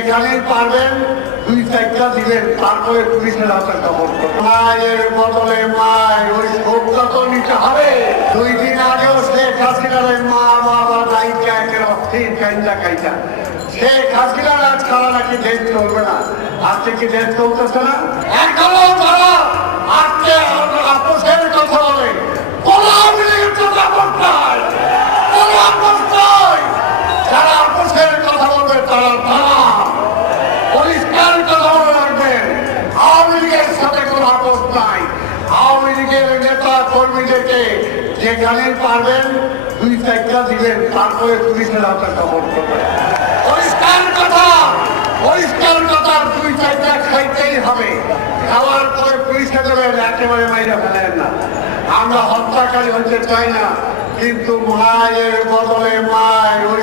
যেখানেই পারবেন 2-4টা দিবেন, তারপরে পুলিশের হাতে খবর করবেন। মায়ের বদলে মায়, ওই শোকটা তো নিতে হবে। 2 দিন আগেও শেখ হাসিনার মা বাবা দায়িত্ব একের অস্থির কাইটা শেখ হাসিনার আজ ছাড়া নাকি দেশ চলবে না। আজকে কি দেশ চলতেছে না? এখনো তারা আজকে আপোষের কথা বলে, কোনো আওয়ামী লীগের তো আপস নাই, কোনো আপস নাই। যারা আপোষের কথা বলবে তারা পরিষ্কার কথা মনে রাখবেন, আওয়ামী লীগের সাথে কোনো আপোষ নাই। আওয়ামী লীগের নেতা কর্মীদেরকে যেখানেই পারবেন 2-4টা দিবেন, তারপরে পুলিশের হাতে খবর করবেন। পরিষ্কার কথা 2-4টা খাইতেই হবে। খাওয়ার পরে পুলিশে দেবেন, একেবারে মাইরা ফেলেন না। আমরা হত্যাকারী হতে চাই না, কিন্তু মায়ের বদলে মায়, ওই